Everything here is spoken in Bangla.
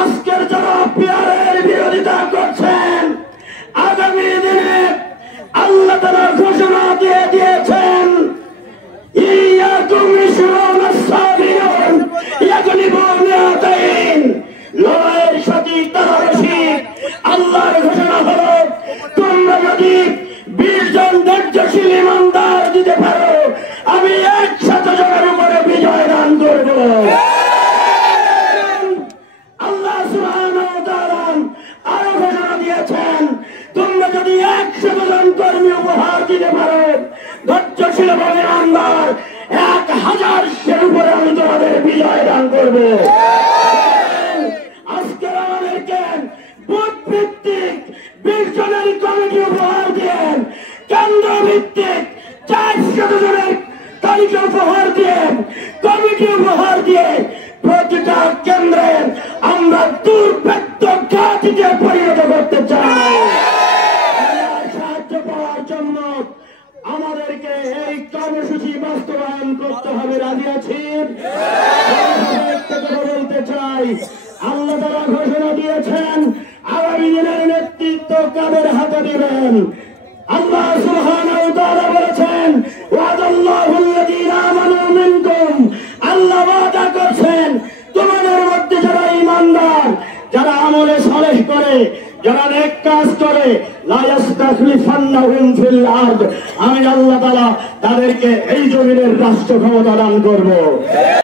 আজকের যারা পিয়ারের বিরোধিতা করছেন, আগামী দিনে আল্লাহ তাআলা ঘোষণা দিয়ে দিয়েছেন, ইয়াকুম ইশরুনা সাবিরুন ইয়াগলিবুন মিআতাইন। লড়াইয়ের সঠিক তারা রশিদ। আল্লাহর ঘোষণা হলো, তোমরা যদি 20 জন ধৈর্যশীল ইমানদার দিতে পারো, আমি 100 জনের উপরে বিজয় দান করব। আল্লাহ সুবহানাহু ওয়া তাআলা আরো ঘোষণা দিয়েছেন, তোমরা যদি 100 জন কর্মী উপহার দিতে পারো, ধৈর্যশীল এবং ইমানদার 1000 উপরে আমি তোমাদের বিজয় দান করব। আজকে আমাদেরকে বুথ ভিত্তিক 20 জনের কমিটি উপহার দিয়েন, কেন্দ্র ভিত্তিক 400 জনের তালিকা উপহার দিয়েন, কমিটি উপহার দিয়ে প্রতিটা কেন্দ্রে আমরা দুর্ভেদ্য ঘাঁটিতে পরিণত করতে চাই। সাহায্য পাওয়ার জন্য আমাদেরকে এই কর্মসূচি বাস্তবায়ন করতে হবে। রাজি আছি? বলতে চাই, আল্লাহ তাআলা ঘোষণা দিয়েছেন, আগামী দিনের নেতৃত্ব কাদের হাতে দিবেন। আল্লাহ সুবহানাহু ওয়া তাআলা বলেছেন, ওয়াদাল্লাহু আল্লাযীনা আমানু মিনকুম। আল্লাহ ওয়াদা করছেন, তোমাদের মধ্যে যারা ঈমানদার, যারা আমলে সালেহ করে, যারা নেক কাজ করে, লা ইস্তাখলিফান্নাহুম ফিল আরদ, আমি আল্লাহ তাআলা তাদেরকে এই জমিনের রাষ্ট্র ক্ষমতা দান করব।